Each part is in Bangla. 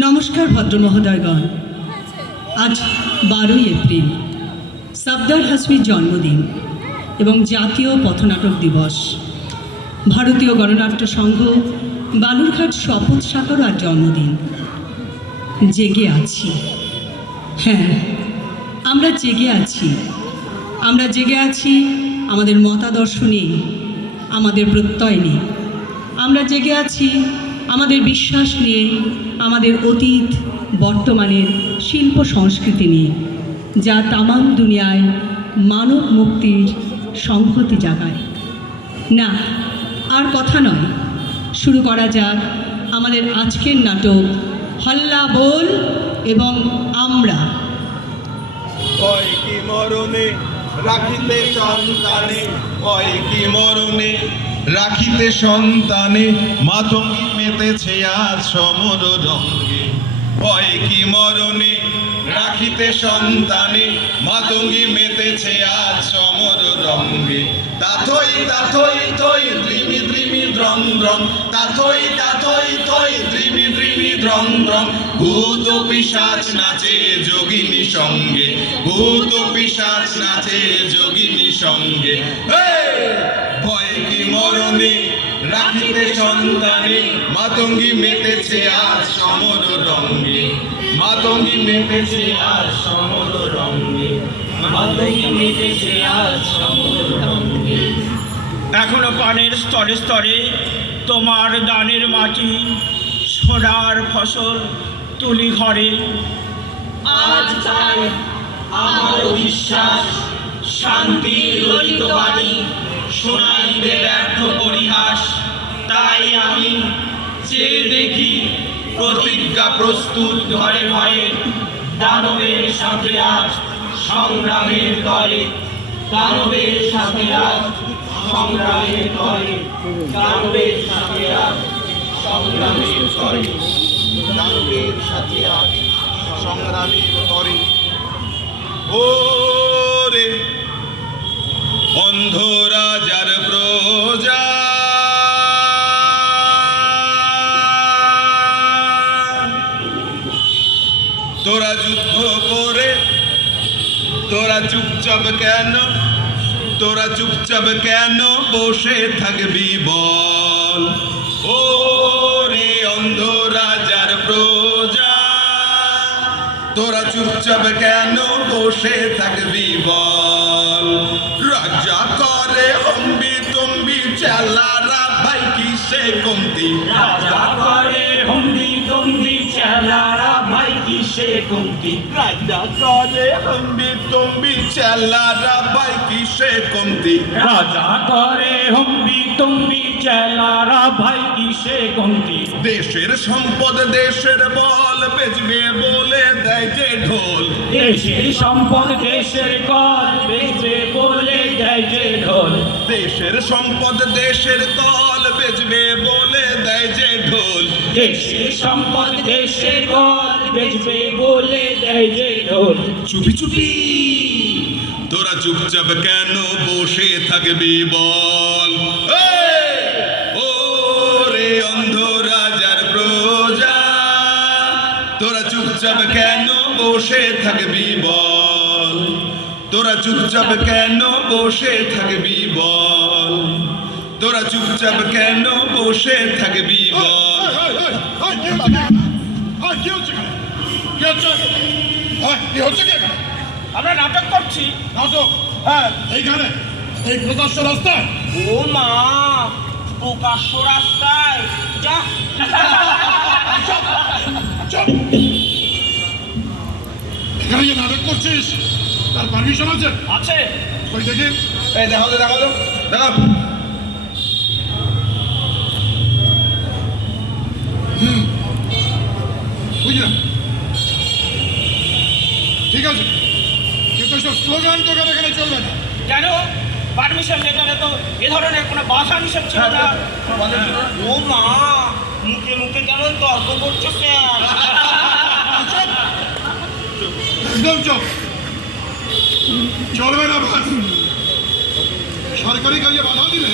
নমস্কার ভদ্র মহোদয়গণ। আজ 12ই এপ্রিল সফদর হাসমির জন্মদিন এবং জাতীয় পথনাটক দিবস। ভারতীয় গণনাট্য সংঘ বালুরঘাট শপথ শাখার আজ জন্মদিন। জেগে আছি, হ্যাঁ আমরা জেগে আছি। আমরা জেগে আছি আমাদের মতাদর্শ নেই, আমাদের প্রত্যয় নেই। আমরা জেগে আছি আমাদের বিশ্বাস নিয়ে, আমাদের অতীত বর্তমানের শিল্প সংস্কৃতি নিয়ে, যা তামাম দুনিয়ায় মানব মুক্তির সংহতি জাগায়। না, আর কথা নয়, শুরু করা যাক আমাদের আজকের নাটক হল্লা বল এবং আমরা। কি মরণে রাখিতে সন্তানে, কি মরণে রাখিতে সন্তানে, মাতঙ্গী মেতেছে আজ সমর রঙ্গে। কি মরণে রাখিতে সন্তানে, মাতঙ্গী মেতেছে আজ সমর রঙ্গে। তাথই তাথই থই দ্রিমি দ্রিমি দ্রং দ্রং, তাথই তাথই থই দ্রিমি দ্রিমি দ্রং দ্রং। ভূত পিশাচ নাচে যোগিনী সঙ্গে, ভূত পিশাচ নাচে যোগিনী সঙ্গে। ভয় কি মরণে রাখিতে সন্তানে, মাতঙ্গী মেতেছে আজ সমর রঙ্গে। মাতঙ্গী মেতেছে আজ সমর রঙ্গে, মাতঙ্গী মেতেছে আজ সমর রঙ্গে। এখনো পানের স্তরে স্তরে তোমার দানের মাটি, সোনার ফসল তুলি ঘরে। আজ চাই আমার বিশ্বাস, শান্তির ললিত বাণী শোনাইবে ব্যর্থ পরিহাস। তাই আমি যে দেখি প্রতিজ্ঞা প্রস্তুত ঘরে ঘরে, দানবের সাথে আজ সংগ্রামের তরে, দানবের সাথে আজ সংগ্রামের তরে, দানবের সাথে আজ সংগ্রামের তরে, দানবের সাথে আজ সংগ্রামের তরে। ও রে অন্ধ রাজার প্রজা, তোরা যুদ্ধ করে তোরা চুপচাপ কেন, তোরা চুপচাপ কেন বসে থাকবি বল। ও রে অন্ধ রাজার প্রজা, তোরা চুপচাপ কেন বসে থাকবি বল। রাজা করে হম্বি তম্বি চেলারা ভাই কিসে কমতি, রাজা করে হুমড়ি তুমড়ি চেলারা ভাই কিসে কমতি। রাজা করে হম্বি তম্বি চেলারা ভাই কিসে কমতি। রাজা করে হুমড়ি তুমড়ি চেলারা ভাই কিসে কমতি। দেশের সম্পদ দেশের বল বেচবে বলে দেয় যে ঢোল। দেশের সম্পদ দেশের কল বেচবে বলে দেয় যে ঢোল। দেশের সম্পদ দেশের কল বেচবে বলে দেয় যে ঢোল। দেশের সম্পদ দেশের কল বেচবে বলে দেয় যে ঢোল। চুপি চুপি তোরা চুপচাপ কেন বসে থাকবি বল। ও রে অন্ধ রাজার প্রজা, তোরা চুপচাপ কেন বসে থাকবি বল। তোরা চুপচাপ কেন বসে থাকবি বল। তোরা চুপচাপ কেন বসে থাকবি বল। আমরা নাটক করছি। নাটক? হ্যাঁ। এইখানে এই প্রকাশ্য রাস্তায়? ও মা, প্রকাশ্য রাস্তায় যা। চল। এখানে যে নাটক করছিস তার পারমিশন আছে? আছে। ওই দেখি। এই দেখো তো দেখো তো দেখো। বুঝলাম, ঠিক আছে, কিন্তু সব স্লোগান টোগান এখানে চলবে না। কেন? পারমিশন লেটারে তো এ ধরনের কোনো বাধা নিষেধ ছিল না। ও মা, মুখে মুখে কেমন তর্ক করছো স্যার। একদম চল, চলবে না বাস। সরকারি কাজে বাধা দিলে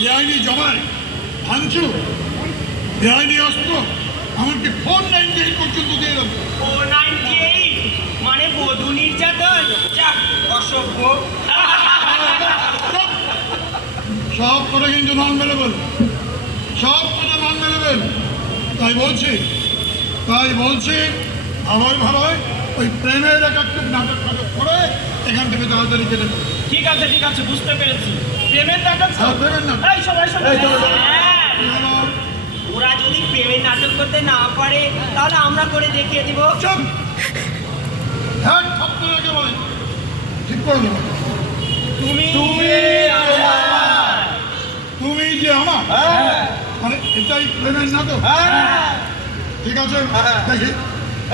বেআইনি জমায় ভাঙচুর, বেআইনি অস্ত্র, এমনকি ফোন 98 করতে অসভ্য। সব করে কিন্তু নন মেলেবেল, সব করে নন মেলেবেল। তাই বলছি ভালোই ওই প্রেমের এক একটা নাটক ফাটক করে এখান থেকে তাড়াতাড়ি কেটে নেবে। ঠিক আছে বুঝতে পেরেছি। প্রেমের নাটক তো? হ্যাঁ, প্রেমের নাটক। এই সবাই এই চলো, চলো। হ্যাঁ। কি হলো? ওরা যদি প্রেমের নাটক করতে না পারে তাহলে আমরা করে দেখিয়ে দিব। চুপ! হ্যাঁ, ঠাপ্পর একেবারে। ঠিক করে দেবো। তুমি তুমি যে আমার, মানে এটাই প্রেমের নাটক। ঠিক আছে, দেখি।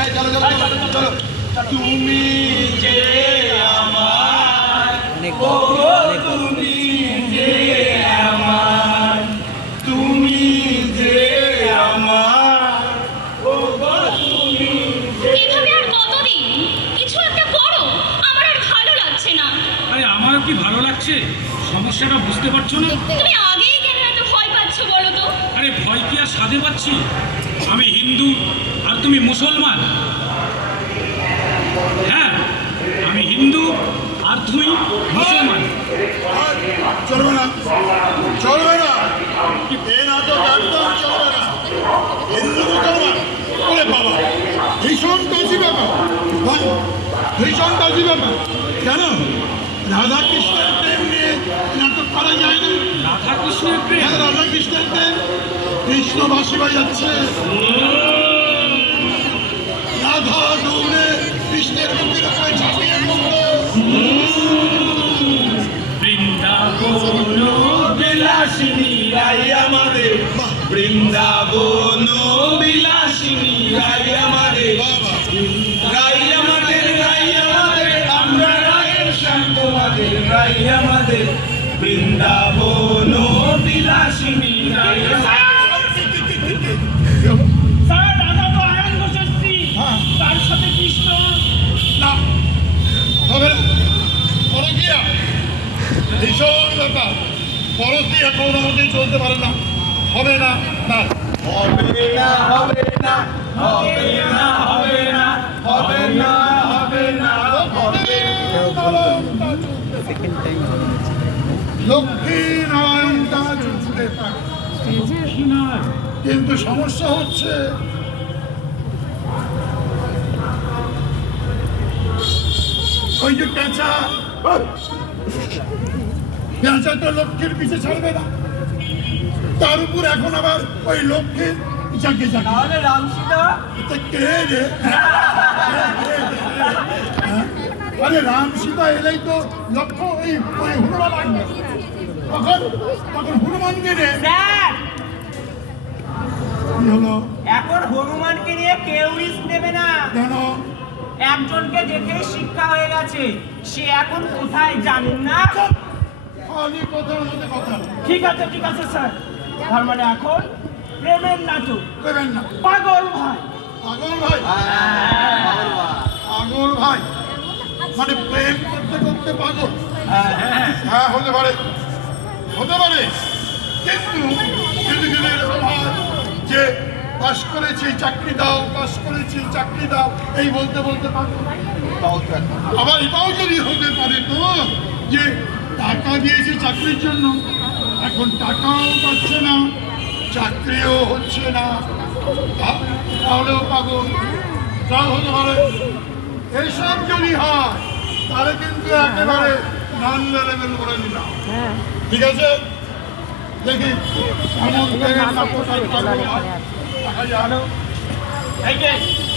এই চলো চলো চলো চলো। তুমি যে আমার, ও তুমি যে আমার, তুমি যে আমার, ও তুমি যে। এভাবে আর কতদিন? কিছু একটা করো, আমার আর ভালো লাগছে না। আরে আমারও কি ভালো লাগছে, সমস্যাটা বুঝতে পারছো না? তুমি আগেই কেন এত ভয় পাচ্ছ বলো তো? আরে ভয় কি আর সাধে পাচ্ছি? আমি হিন্দু আর তুমি মুসলমান। হ্যাঁ, আমি হিন্দু আর তুমি মুসলমান। চলবে না, চলবে না, এ নাটক একদম চলবে না। হিন্দু মুসলমান, ওরে বাবা, ভীষণ কাজী ব্যাপার, ভাই, ভীষণ কাজী ব্যাপার। কেন রাধা কৃষ্ণের প্রেম নিয়ে নাটক করা যায় না? রাধা কৃষ্ণের প্রেম? হ্যাঁ, রাধা কৃষ্ণের প্রেম। কৃষ্ণ বাঁশি বাজাচ্ছে, রাধা দৌড়ে কৃষ্ণের বুকের উপরে ঝাঁপিয়ে পড়ল। বৃন্দাবন বিলাসিনী রাই আমাদের, বৃন্দাবন বিলাসিনী রাই আমাদের, রাই আমাদের, রাই আমাদের, আমরা রায়ের শান্ত আমাদের, রাই আমাদের, বৃন্দাবন বিলাসিনী রাই আমাদের। স্যার, রাধা তো আয়ন বসেছি, হ্যাঁ। তার সাথে কৃষ্ণ। না, হবে না, পরে গিয়া ভীষণ ব্যাপার। পরশ দিয়ে কোনো মতেই চলতে পারে না, হবে না, না হবে না, হবে না, হবে না, হবে না, হবে না, হবে না, লক্ষ্মী নারায়ণটা চলতে থাকে। কিন্তু সমস্যা হচ্ছে ওই যে পেঁচা, পেঁচা তো লক্ষ্মীর পিছে ছাড়বে না, তার উপর এখন আবার ওই লক্ষ্মীর যাকে যাকে। তাহলে রামসীতা? এটা কে রে? হ্যাঁ? আরে রাম সীতা এলেই তো লক্ষ্য ওই ওই হনুমান আসবে। তখন হনুমানকে নে। স্যার, কি হলো? এখন হনুমানকে নিয়ে কেউ রিস্ক নেবে না। কেন? একজনকে দেখেই শিক্ষা হয়ে গেছে, সে এখন কোথায় জানেন না। খালি কথার মধ্যে কথা। ঠিক আছে স্যার, তার মানে এখন প্রেমের নাটক দেবেন না। পাগল ভাই। পাগল ভাই, পাগল ভাই, মানে প্রেম করতে করতে পাগল। হ্যাঁ, হতে পারে, হতে পারে, কিন্তু যদি যদি এরকম হয় যে পাস করেছি চাকরি দাও, পাস করেছি চাকরি দাও, এই বলতে বলতে পাগল। আবার এটাও যদি হতে পারে তো যে টাকা দিয়েছে চাকরির জন্য, এখন টাকাও পাচ্ছে না, চাকরিও হচ্ছে না, তাহলেও পাগল। তাও হতে পারে। এইসব যদি হয় তাহলে কিন্তু একেবারে নন লেভেল করে দিলাম। ঠিক আছে, দেখি এমন প্রেমের নাটকটা পাগল হয়, দেখা যায়। এই যে,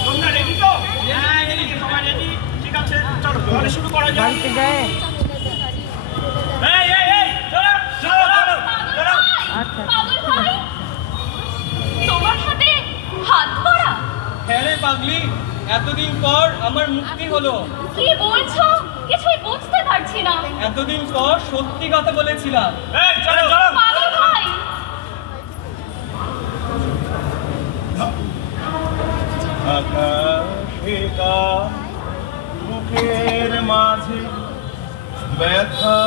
তোমরা রেডি তো? হ্যাঁ, রেডি, সবাই রেডি। ঠিক আছে, চলো, তাহলে শুরু করা যাক। এই, চলো। পাগল ভাই, তোমার হাতে হাত পড়া? হ্যাঁ রে পাগলি, এতদিন পর আমার মুক্তি হলো। কি বলছো? কিছুই বুঝতে পারছি না। এতদিন পর সত্যি কথা বলেছিলাম। এই, চলো। পাগল ভাই, আকাশিকা বুকের মাঝে ব্যথা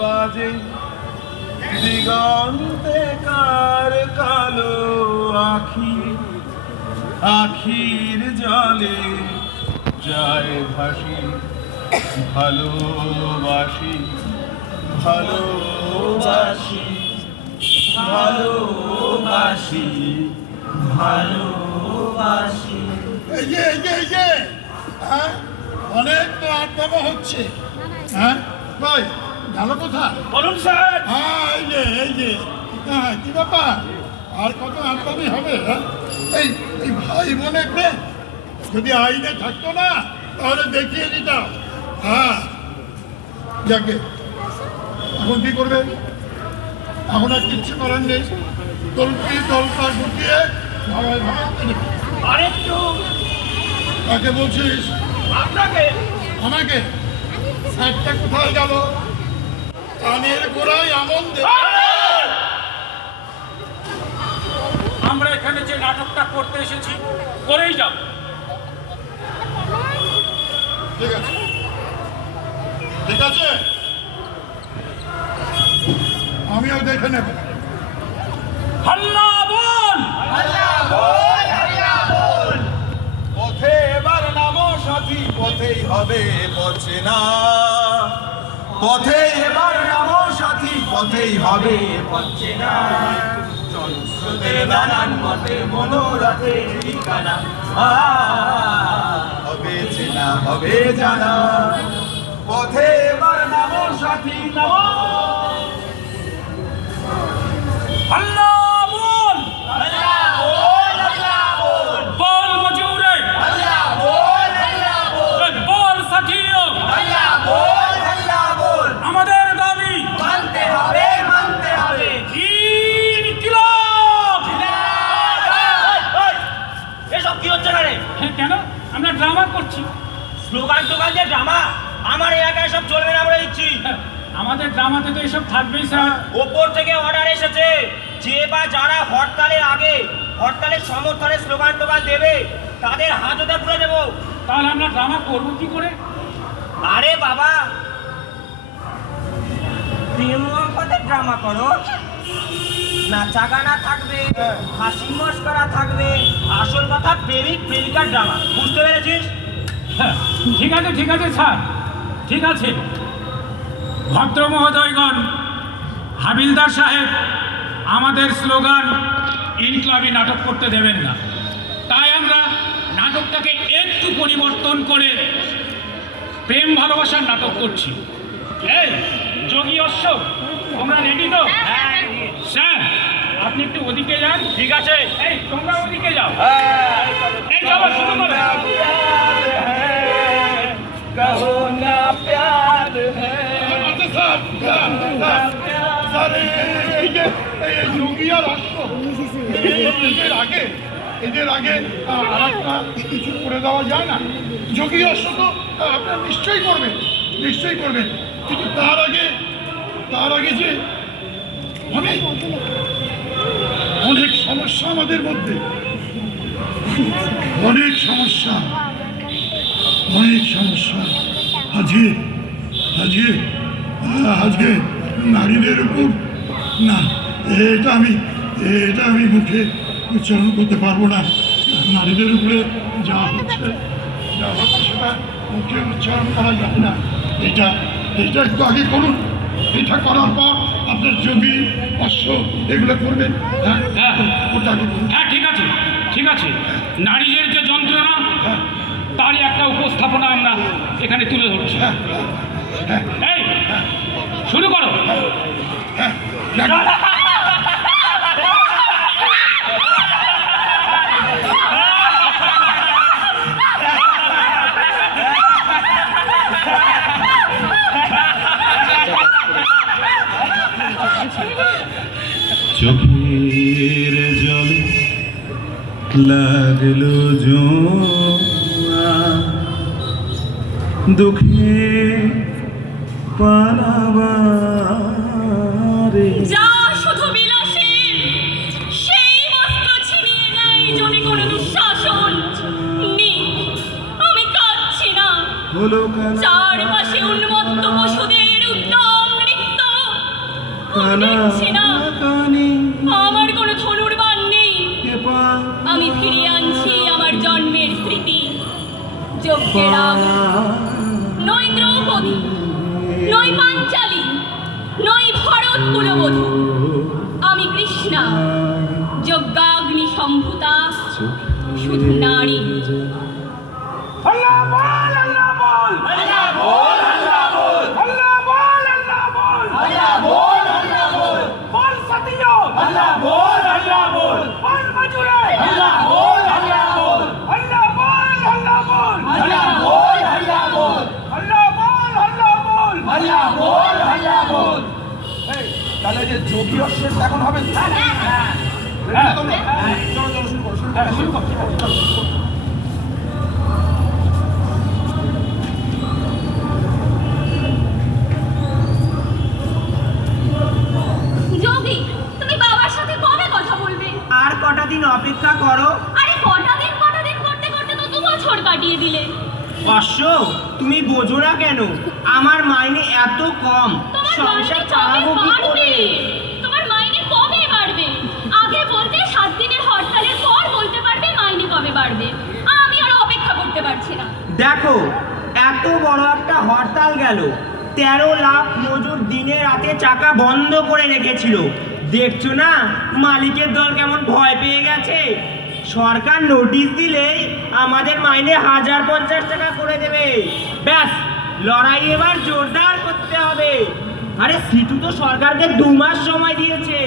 বাজে, দিগন্তে কার কালো আখি, আখির জলে যায় ভাসি, ভালোবাসি ভালোবাসি ভালোবাসি ভালোবাসি। এই যে হ্যাঁ, অনেক তো আড্ডামা হচ্ছে। হ্যাঁ ভাই গেল কোথায়? বলুন স্যার। হ্যাঁ এই যে হ্যাঁ, কি ব্যাপার? আর কত আড্ডামি হবে? হ্যাঁ এই ভাই বোনে প্রেম যদি আইনে থাকতো না তাহলে দেখিয়ে দিতাম। হ্যাঁ যাকে এখন কি করবে? এখন আর কিচ্ছু করার নেই। তলপা গুটিয়ে ভাগায় ভাগায়। আরেকটু কাকে বলছিস? আপনাকে। আমাকে? একটা কোথায় গেল? কানের গোড়ায় আমন দে। আমরা এখানে যে নাটকটা করতে এসেছি করেই যাব। ঠিক আছে ঠিক আছে, আমিও দেখে নেব। হাল্লা বল। পথে এবার নামো সাথী, পথেই হবে পচে না। পথে এবার নামো সাথী, পথেই হবে পচে না। জনস্রোতের নানান মতে মনোরথে ঠিকানা হবে চেনা হবে জানা। পথে এবার নামো সাথী, নামো। হাল্লা বল। বল মজুরে। বল সাথীও। আমাদের দাবি ইনকিলাব। এসব কি হচ্ছে না রে? কেন? আমরা ড্রামা করছি। স্লোগান টোগান যে ড্রামা, আমার এলাকায় সব চলবে না বলে দিচ্ছি। আমাদের ড্রামাতে তো এসব থাকবেই স্যার। ওপর থেকে অর্ডার এসেছে যে বা যারা হরতালের আগে হরতালের সমর্থনে স্লোগান টোগান দেবে তাদের হাজতে পুরে দেবো। তাহলে আমরা ড্রামা করবো কি করে? আরে বাবা, প্রেম মহব্বতের ড্রামা করো, নাচা গানা থাকবে, হাসি মস্করা থাকবে, আসল কথা প্রেমিক প্রেমিকার ড্রামা। বুঝতে পেরেছিস? হ্যাঁ, ঠিক আছে স্যার, ঠিক আছে। ভদ্র মহোদয়গণ, হাবিলদার সাহেব আমাদের স্লোগান ইনক্লাবি নাটক করতে দেবেন না। তাই আমরা নাটকটাকে একটু পরিবর্তন করে প্রেম ভালোবাসার নাটক করছি। এই যোগী অশ্বক, তোমরা রেডি তো? স্যার আপনি একটু ওদিকে যান। ঠিক আছে। এই তোমরা ওদিকে যাও। এই চলো শুরু করো। এদের আগে আরেকটা কিছু করে দেওয়া যায় না? যোগী অশ্ব তো আপনার নিশ্চয়ই করবেন, কিন্তু তার আগে যে অনেক সমস্যা আমাদের মধ্যে, অনেক সমস্যা। আজকে নারীদের উপর না, এটা আমি মুখে উচ্চারণ করতে পারবো না। নারীদের উপরে যা হচ্ছে সেটা মুখে উচ্চারণ করা যাবে না। এটা একটু আগে করুন, এটা করার পর আপনার জমি অশ্ব এগুলো করবেন। হ্যাঁ ওটা আগে করুন। হ্যাঁ ঠিক আছে। নারীদের যে যন্ত্রণা তারই একটা উপস্থাপনা আমরা এখানে তুলে ধরছি। এই শুরু করো। চোখের জলে লাগলো জোয়া, দুঃখে পালাবারে। যা শুধু বিলাসের সেই বস্ত্র ছিনিয়ে নেয় যদি কোনো দুঃশাসন। আমি কাঁদছি না, হলো কানা চারপাশে উন্মত্ত পশুদের উদ্যম নৃত্য। দেখছি না আমার কোনো ধনুর বাণ নেই। আমি ফিরিয়ে আনছি আমার জন্মের স্মৃতি। যজ্ঞের আগুন, নৈন্দ্র আমি, নই পাঞ্চালী, নই ভরত কুলবধূ, আমি কৃষ্ণা, যজ্ঞাগ্নি সম্ভূতা, শুধু নারী। আল্লাহ বল, আল্লাহ বল, আল্লাহ বল, আল্লাহ বল, আল্লাহ বল, আল্লাহ বল, আল্লাহ বল, আল্লাহ বল, বল সতিয়ো, আল্লাহ বল, আল্লাহ বল, বল মজুরে, আল্লাহ বল, আল্লাহ বল, আল্লাহ বল, আল্লাহ বল, আল্লাহ বল, আল্লাহ বল, আল্লাহ বল, আল্লাহ বল, আল্লাহ বল, আল্লাহ বল। এই, তাহলে যে যোগী অশ্বের এখন হবে তো? হ্যাঁ, তোমরা? চলো চলো শুরু করো, শুরু করো। হ্যাঁ, শুরু কর, চলো। যোগী, তুমি বাবার সাথে কবে কথা বলবে? আর কটা দিন অপেক্ষা করো। আরে কটা দিন করতে করতে তো 2 বছর কাটিয়ে দিলে। অশ্ব, তুমি বোঝো না কেন? আমার মাইনে এত কম, তোমার সংসার মাইনে কবে চালাবো কি বাড়বে? করে? তোমার মাইনে কবে বাড়বে? আগে বলতে 7 দিনের হরতালের পর বলতে পারবে মাইনে কবে বাড়বে। আমি আর অপেক্ষা করতে পারছি না। দেখো, এত বড় একটা হরতাল গেল, 13 লাখ মজুর দিনে রাতে চাকা বন্ধ করে রেখেছিল। দেখছো না মালিকের দল কেমন ভয় পেয়ে গেছে? সরকার নোটিশ দিলেই আমাদের মাইনে 1050 টাকা করে দেবে। ব্যাস, লড়াই এবার জোরদার করতে হবে। আরে সিটু তো সরকারকে 2 মাস সময় দিয়েছে,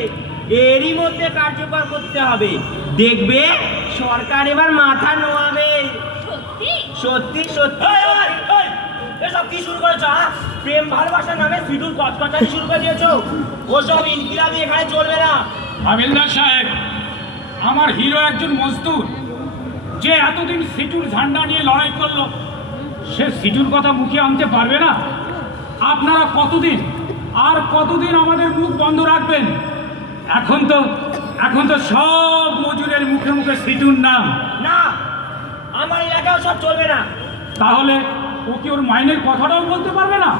এরই মধ্যে কার্যকর করতে হবে। দেখবে সরকার এবার মাথা নোয়াবে। সত্যি? সত্যি সত্যি। এসব কি শুরু করেছো? প্রেম ভালোবাসার নামে সিঁদুর কচকচানি শুরু করে দিয়েছো। ওসব ইনকিলাবি এখানে চলবে না। হাবিলদার সাহেব, আমার হিরো একজন মজদুর, যে এতদিন সিটুর ঝান্ডা নিয়ে লড়াই করলো, সে সিটুর কথা মুখে আনতে পারবে না? আপনারা কতদিন আর কতদিন আমাদের মুখ বন্ধ রাখবেন? এখন তো সব মজুরের মুখে মুখে সিটুর নাম। না, আমার এলাকাও সব চলবে না। তাহলে ও কি ওর মাইনের কথাটাও বলতে পারবে না?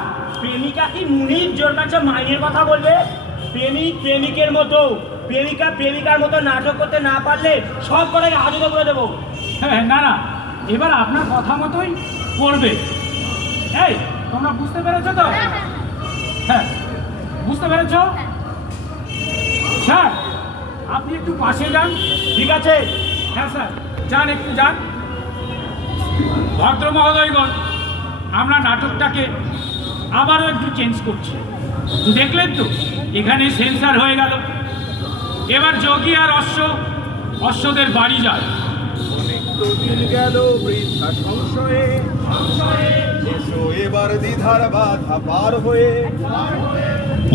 প্রেমিকা কি মুনির জোর কাছে মাইনের কথা বলবে? প্রেমিক প্রেমিকের মতো, প্রেমিকা প্রেমিকার মতো নাটক করতে না পারলে সব কটাকে হাজুতো করে দেবো। হ্যাঁ, না না, এবার আপনার কথা মতোই করবে। এই, তোমরা বুঝতে পেরেছো তো? হ্যাঁ, বুঝতে পেরেছো? স্যার, আপনি একটু পাশে যান। ঠিক আছে। হ্যাঁ স্যার, যান, একটু যান। ভদ্র মহোদয়গণ, আমরা নাটকটাকে আবারও একটু চেঞ্জ করছি। দেখলেন তো, এখানে সেন্সার হয়ে গেল। এবার যোগী আর অশ্বদের বাড়ি যায়। দিন গেল বৃথা সংশয়ে, এসো এবার দ্বিধার বাধা পার হয়ে।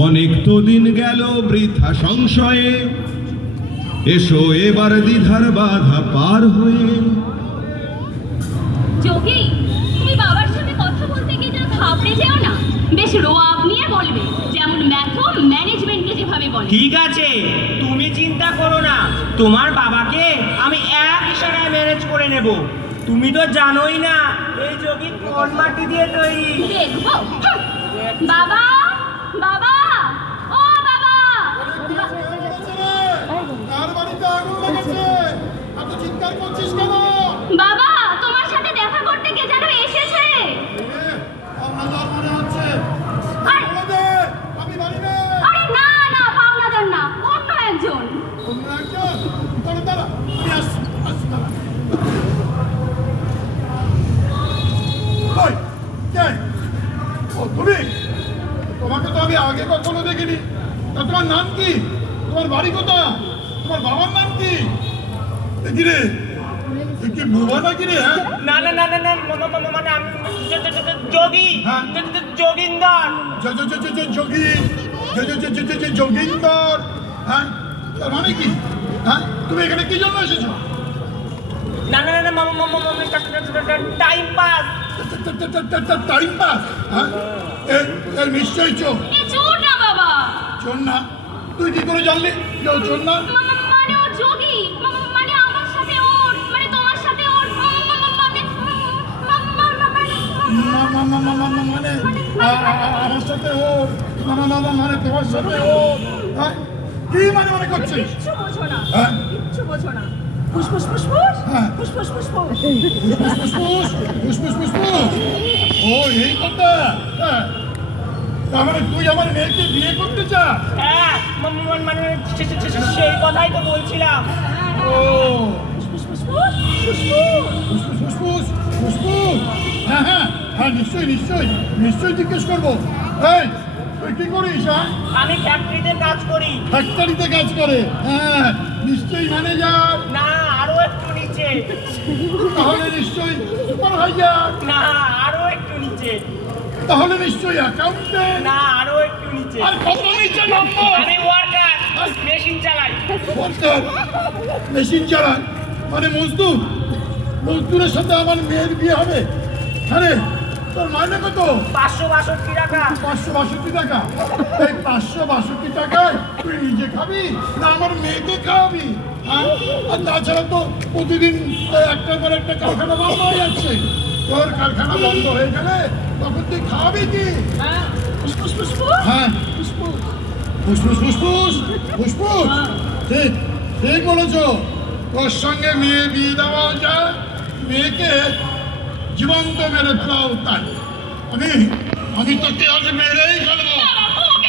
অনেক তো দিন গেল বৃথা সংশয়ে, এসো এবার দ্বিধার বাধা পার হয়ে। যোগী, তুমি বাবার সাথে কথা বলতে গিয়ে যেন ঘাবড়ে যেও না। বেশ রোয়াব নিয়ে বলবে, যেমন ম্যাথো ম্যানেজমেন্টকে যেভাবে বলে। ঠিক আছে, তুমি চিন্তা করো না, তোমার বাবাকে আমি এক ইশারায় ম্যানেজ করে নেব। তুমি তো জানোই না এই যোগী কোন মাটি দিয়ে তৈরি। দেখবো। বাবা, বাবা, ও বাবা। কার বাড়িতে আগুন লেগেছে? এত চিৎকার করছিস কেন? বাবা, তোমার সাথে দেখা করতে কে যেন এসেছে। আপনার মনে হচ্ছে। আরে, বলে দে, আমি বাড়ি নেই। আরে না না, পাওনাদার না, অন্য একজন। অন্য একজন? তাহলে দাঁড়া, আমি আসছি, দাঁড়া। ওই, কে? ও, তুমি? তোমাকে তো আমি আগে কখনো দেখিনি। তা তোমার নাম কি? তোমার বাড়ি কোথায়? তোমার বাবার নাম কি? দেখি রে, তুই কি বোবা নাকি রে? হ্যাঁ, না না না না না, মানে আমি যোগী, হ্যাঁ। যোগিন্দর। যোগিন্দর। হ্যাঁ, তার মানে কি? হ্যাঁ, তুমি এখানে কি জন্য এসেছো? না না না, টাইম পাস। Time pass? হ্যাঁ, এ নিশ্চয়ই চোর। এ চোর না বাবা। চোর না? তুই কি করে জানলি যে ও চোর না? মানে ও যোগী, মানে আমার সাথে ওর, মানে তোমার সাথে ওর, মানে আমার সাথে ওর, মানে তোমার সাথে ওর। হ্যাঁ, কি মানে করছিস? কিচ্ছু বোঝো না, হ্যাঁ, কিচ্ছু বোঝো না। ফুসফুস ফুসফুস হ্যাঁ। ফুসফুস ফুসফুস ফুসফুস। ও এই কথা। হ্যাঁ। তার মানে তুই আমার মেয়েকে বিয়ে করতে চাস? হ্যাঁ মানে সেই কথাই তো বলছিলাম। ও ফুসফুস ফুসফুস ফুসফুস ফুসফুস ফুসফুস। হ্যাঁ হ্যাঁ হ্যাঁ, নিশ্চয়ই জিজ্ঞেস করবো। এই তুই কি করিস? হ্যাঁ, আমি ফ্যাক্টরিতে কাজ করি। ফ্যাক্টরিতে কাজ করে? হ্যাঁ, নিশ্চয়ই ম্যানেজার। না আরো একটু নিচে। তাহলে নিশ্চয়ই সুপারভাইজার। না আরো একটু নিচে। তাহলে নিশ্চয়ই অ্যাকাউন্টেন্ট। না আরো একটু নিচে। আর কত নিচে নামবো? আমি ওয়ার্কার, মেশিন চালাই। ওয়ার্কার, মেশিন চালায় মানে মজদুর। মজদুরের সাথে আমার মেয়ের বিয়ে হবে? আরে তোর মাইনে কত? 562 টাকা। 562 টাকা? এই 562 টাকায় তুই নিজে খাবি না আমার মেয়েকে খাওয়াবি? হ্যাঁ, আর তাছাড়া তো প্রতিদিন একটার পর একটা কারখানা বন্ধ হয়ে যাচ্ছে। তোর কারখানা বন্ধ হয়ে গেলে তখন তুই খাওয়াবি কি? হ্যাঁ ফুসফুস ফুসফুস হ্যাঁ, ফুসফুস ফুসফুস ফুসফুস। ঠিক ঠিক বলেছ। তোর সঙ্গে মেয়ে বিয়ে দেওয়া যায়, মেয়েকে জীবন্ত মেরে ফেলাও তাই। আমি তোকে আজ মেরেই ফেলবো। বাবা, ওকে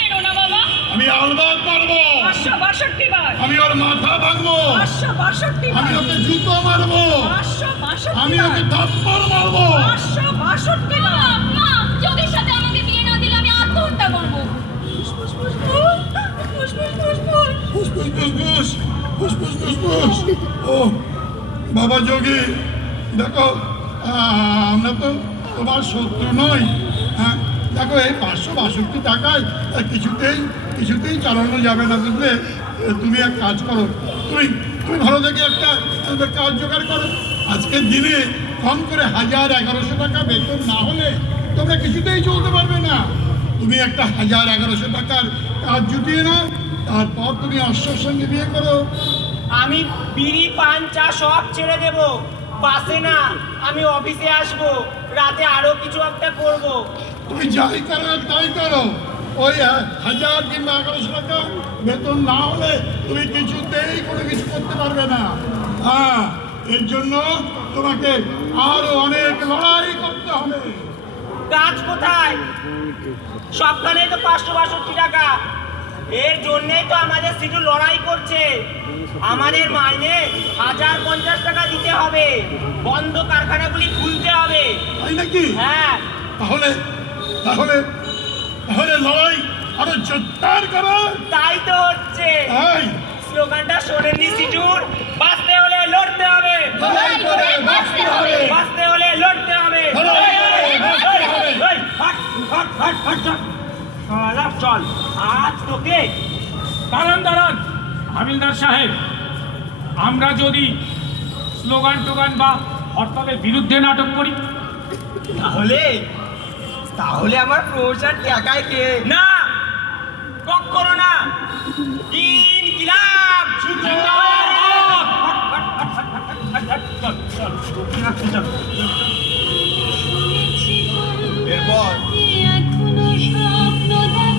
মেরো না বাবা। আমি আলবাদ মারবো। 562 বার। আমি ওর মাথা ভাঙবো। 562 আমি ওকে জুতো মারবো। 562 আমি ওকে থাপ্পড় মারবো। 562 বার। মা, যোগীর সাথে আমাকে বিয়ে না দিলে আমি আত্মহত্যা করব। ফুসফুস ফুসফুস ফুসফুস ফুসফুস। ফুসফুস ফুসফুস ফুসফুস ফুসফুস। ও বাবা যোগী, দেখো আমরা তো তোমার শত্রু নই। হ্যাঁ, দেখো এই 562 টাকায় কিছুতেই চালানো যাবে না, বুঝলে? তুমি এক কাজ করো, তুমি ভালো থেকে একটা কাজ জোগাড় করো। আজকের দিনে কম করে 1000-1100 টাকা বেতন না হলে তোমরা কিছুতেই চলতে পারবে না। তুমি একটা 1000-1100 টাকার কাজ জুটিয়ে নাও, তারপর তুমি অশ্বর সঙ্গে বিয়ে করো। আমি বিড়ি পান চা সব ছেড়ে দেব। বাসে না, আমি অফিসে আসবো। রাতে আরো কিছু একটা করব। তুমি যাই করো তাই করো। ওই 1000 কিংবা 1100 টাকা বেতন না হলে তুমি কিছুতেই কোনো কিছু করতে পারবে না। হ্যাঁ, এর জন্য তোমাকে আরো অনেক লড়াই করতে হবে। কাজ কোথায়? সপ্তাহে তো 562 টাকা। এর জন্যই তো আমাদের শুধু লড়াই করছে। আমাদের মাইনে 1050 টাকা দিতে হবে। বন্ধ কারখানাগুলি খুলতে হবে। তাই নাকি? হ্যাঁ তাহলে তাহলে তাহলে লড়াই আরো জোরদার করো। তাই তো হচ্ছে। তাই স্লোগানটা শোনেননি সিটুর? বাঁচতে হলে লড়তে হবে, লড়াই করে বাঁচতে হবে। বাঁচতে হলে লড়তে হবে। লড়াই করে বাঁচতে হবে। এই, হাট, হাট, হাট, হাট, হাট। শালা, চল আজ তোকে। দাঁড়ান হাবিলদার সাহেব, আমরা যদি স্লোগান টোগান বা হরতালের বিরুদ্ধে নাটক করি তাহলে আমার প্রচার টাকায় কে? না, কখনো না। ইনকিলাব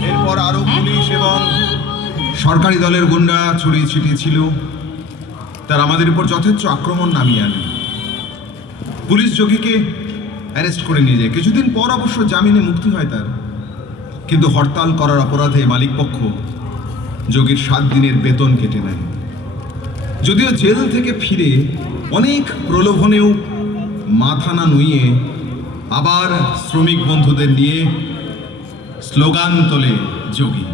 এরপর আরো পুলিশ এবং সরকারি দলের গুন্ডা ছড়িয়ে ছিটিয়ে ছিল। তারা আমাদের উপর যথেচ্ছ আক্রমণ নামিয়ে আনে। পুলিশ যোগীকে অ্যারেস্ট করে নিয়ে যায়। কিছুদিন পর অবশ্য জামিনে মুক্তি হয় তার। কিন্তু হরতাল করার অপরাধে মালিকপক্ষ যোগীর 7 দিনের বেতন কেটে নেয়। যদিও জেল থেকে ফিরে অনেক প্রলোভনেও মাথা না নুইয়ে আবার শ্রমিক বন্ধুদের নিয়ে স্লোগান তোলে যোগী।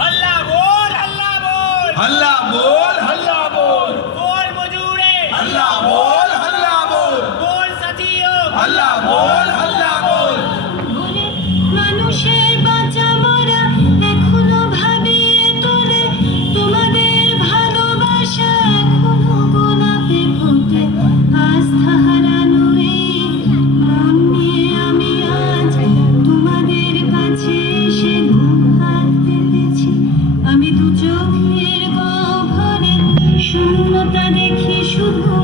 হল্লা বল, হল্লা বল, হল্লা বল, হল্লা বল, বল মজুরে, হল্লা বল, হল্লা বল, বল সাথীও, হল্লা বল, হল্লা বল। বলে মানুষের বাঁচা মরা এখনো ভাবিয়ে তোলে তোমাদের ভালোবাসা এখনো গোলাপে ফোটে আস্থা হারানো এই মন নিয়ে আমি আজ তোমাদের কাছে এসে হাত পেতেছি। আমি দু চোখের গহ্বরে শূন্যতা দেখি শুধু